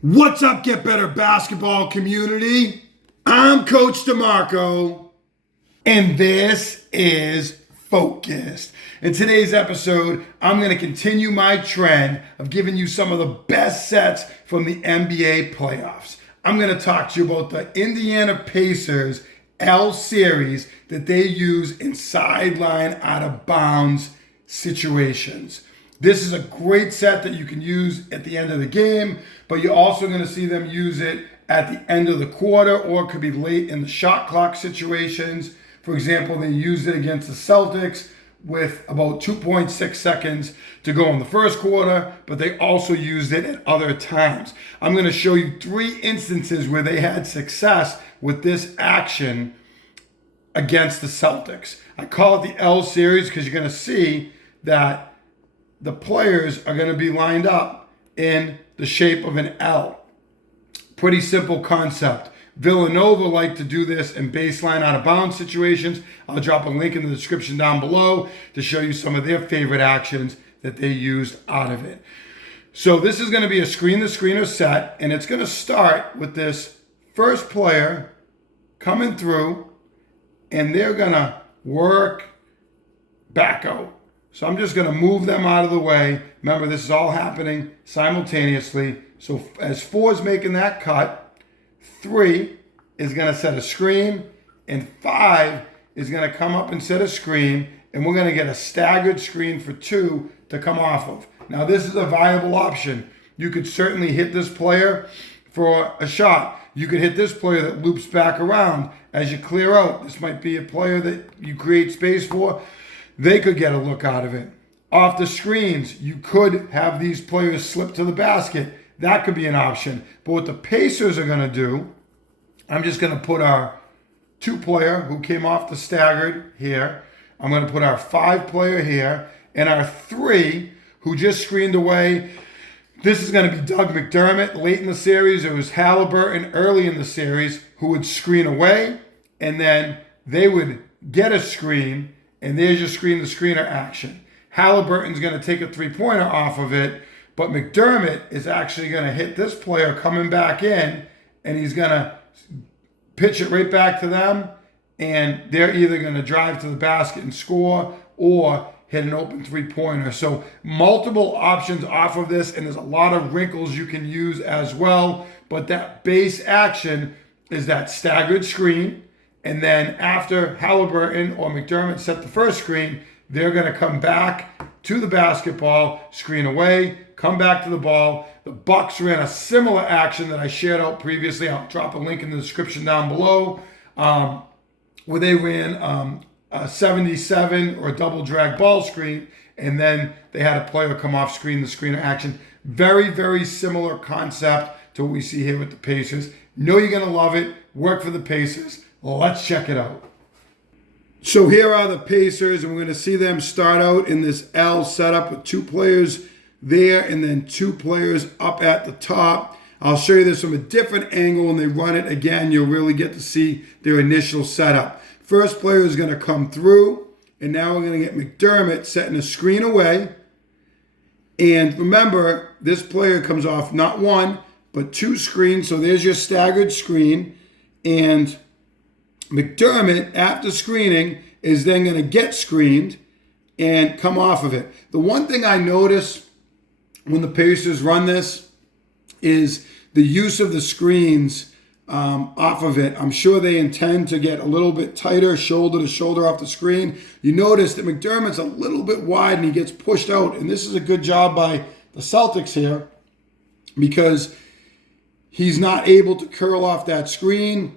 What's up, Get Better Basketball community? I'm Coach DeMarco, and this is Focused. In today's episode, I'm going to continue my trend of giving you some of the best sets from the NBA playoffs. I'm going to talk to you about the Indiana Pacers L series that they use in sideline out of bounds situations. This is a great set that you can use at the end of the game, but you're also going to see them use it at the end of the quarter, or it could be late in the shot clock situations. For example, they used it against the Celtics with about 2.6 seconds to go in the first quarter, but they also used it at other times. I'm going to show you 3 instances where they had success with this action against the Celtics. I call it the L series because you're going to see that the players are going to be lined up in the shape of an L. Pretty simple concept. Villanova like to do this in baseline out of bounds situations. I'll drop a link in the description down below to show you some of their favorite actions that they used out of it. So this is going to be a screen-to-screener set, and it's going to start with this first player coming through, and they're going to work back out. So I'm just going to move them out of the way. Remember, this is all happening simultaneously. So as 4 is making that cut, 3 is going to set a screen, and 5 is going to come up and set a screen, and we're going to get a staggered screen for 2 to come off of. Now, this is a viable option. You could certainly hit this player for a shot. You could hit this player that loops back around as you clear out. This might be a player that you create space for. They could get a look out of it. Off the screens, you could have these players slip to the basket. That could be an option. But what the Pacers are going to do, I'm just going to put our 2 player who came off the staggered here. I'm going to put our 5 player here. And our 3 who just screened away. This is going to be Doug McDermott late in the series. It was Halliburton early in the series who would screen away. And then they would get a screen. And there's your screen-to-screener action. Halliburton's going to take a 3-pointer off of it, but McDermott is actually going to hit this player coming back in, and he's going to pitch it right back to them, and they're either going to drive to the basket and score or hit an open 3-pointer. So multiple options off of this, and there's a lot of wrinkles you can use as well, but that base action is that staggered screen. And then after Halliburton or McDermott set the first screen, they're going to come back to the basketball, screen away, come back to the ball. The Bucks ran a similar action that I shared out previously. I'll drop a link in the description down below, where they ran a 77 or a double drag ball screen, and then they had a player come off screen, the screener action. Very, very similar concept to what we see here with the Pacers. Know you're going to love it. Work for the Pacers. Let's check it out. So here are the Pacers, and we're going to see them start out in this L setup with 2 players there and then 2 players up at the top. I'll show you this from a different angle. When they run it again, you'll really get to see their initial setup. First player is going to come through, and now we're going to get McDermott setting a screen away. And remember, this player comes off not 1, but 2 screens. So there's your staggered screen. And McDermott, after screening, is then going to get screened and come off of it. The one thing I notice when the Pacers run this is the use of the screens off of it. I'm sure they intend to get a little bit tighter, shoulder to shoulder off the screen. You notice that McDermott's a little bit wide and he gets pushed out. And this is a good job by the Celtics here because he's not able to curl off that screen.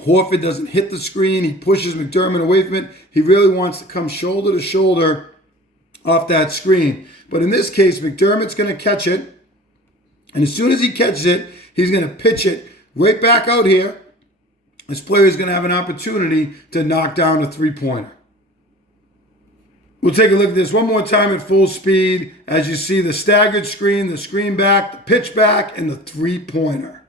Horford doesn't hit the screen. He pushes McDermott away from it. He really wants to come shoulder to shoulder off that screen. But in this case, McDermott's going to catch it. And as soon as he catches it, he's going to pitch it right back out here. This player is going to have an opportunity to knock down a 3-pointer. We'll take a look at this one more time at full speed. As you see the staggered screen, the screen back, the pitch back, and the 3-pointer.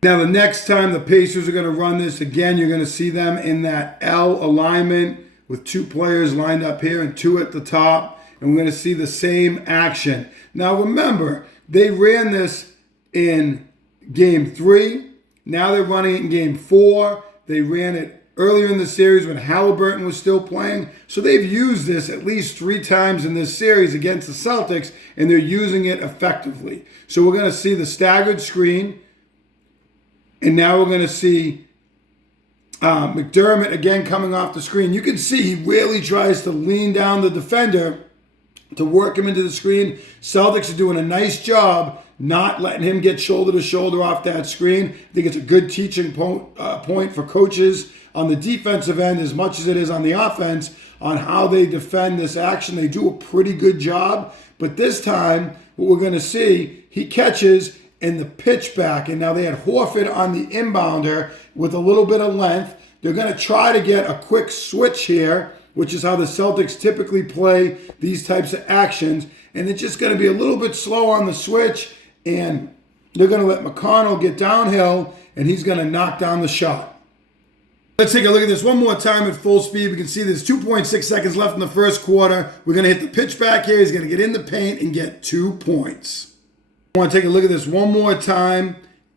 Now, the next time the Pacers are going to run this, again, you're going to see them in that L alignment with 2 players lined up here and 2 at the top. And we're going to see the same action. Now, remember, they ran this in game 3. Now they're running it in game 4. They ran it earlier in the series when Halliburton was still playing. So they've used this at least 3 times in this series against the Celtics, and they're using it effectively. So we're going to see the staggered screen, and now we're going to see McDermott again coming off the screen. You can see he really tries to lean down the defender to work him into the screen. Celtics are doing a nice job not letting him get shoulder to shoulder off that screen. I think it's a good teaching point for coaches on the defensive end as much as it is on the offense on how they defend this action. They do a pretty good job. But this time, what we're going to see, he catches in the pitch back. And now they had Horford on the inbounder with a little bit of length. They're going to try to get a quick switch here, which is how the Celtics typically play these types of actions. And it's just going to be a little bit slow on the switch. And they're going to let McConnell get downhill, and he's going to knock down the shot. Let's take a look at this one more time at full speed. We can see there's 2.6 seconds left in the first quarter. We're going to hit the pitch back here. He's going to get in the paint and get 2 points. I want to take a look at this one more time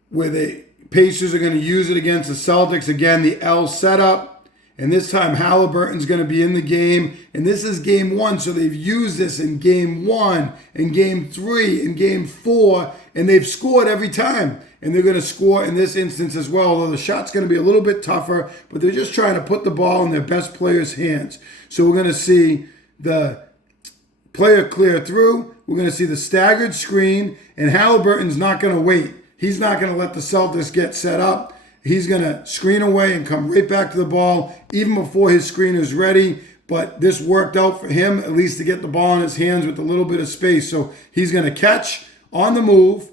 where the Pacers are going to use it against the Celtics. Again, the L setup. And this time Halliburton's going to be in the game. And this is game 1. So they've used this in game 1, in game 3, in game 4. And they've scored every time. And they're going to score in this instance as well. Although the shot's going to be a little bit tougher. But they're just trying to put the ball in their best player's hands. So we're going to see the player clear through. We're going to see the staggered screen. And Halliburton's not going to wait. He's not going to let the Celtics get set up. He's going to screen away and come right back to the ball even before his screen is ready. But this worked out for him, at least to get the ball in his hands with a little bit of space. So he's going to catch on the move.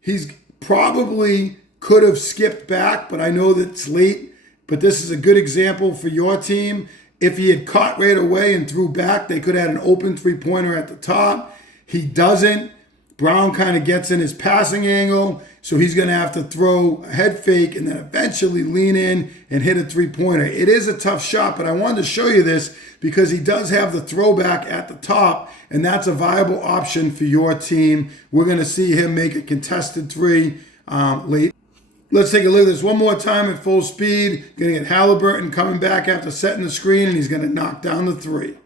He's probably could have skipped back, but I know that it's late. But this is a good example for your team. If he had caught right away and threw back, they could have had an open three-pointer at the top. He doesn't. Brown kind of gets in his passing angle, so he's going to have to throw a head fake and then eventually lean in and hit a three-pointer. It is a tough shot, but I wanted to show you this because he does have the throwback at the top, and that's a viable option for your team. We're going to see him make a contested 3 late. Let's take a look at this one more time at full speed. Going to get Halliburton coming back after setting the screen, and he's going to knock down the 3.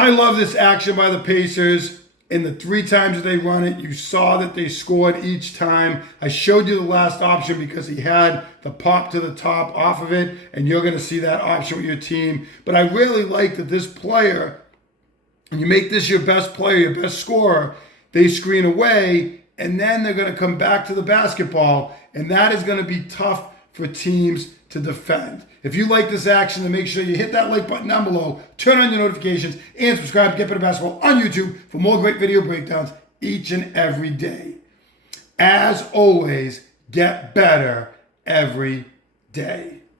I love this action by the Pacers. In the 3 times that they run it, you saw that they scored each time. I showed you the last option because he had the pop to the top off of it, and you're going to see that option with your team. But I really like that this player, and you make this your best player, your best scorer, they screen away, and then they're going to come back to the basketball, and that is going to be tough for teams to defend. If you like this action, then make sure you hit that like button down below, turn on your notifications, and subscribe to Get Better Basketball on YouTube for more great video breakdowns each and every day. As always, get better every day.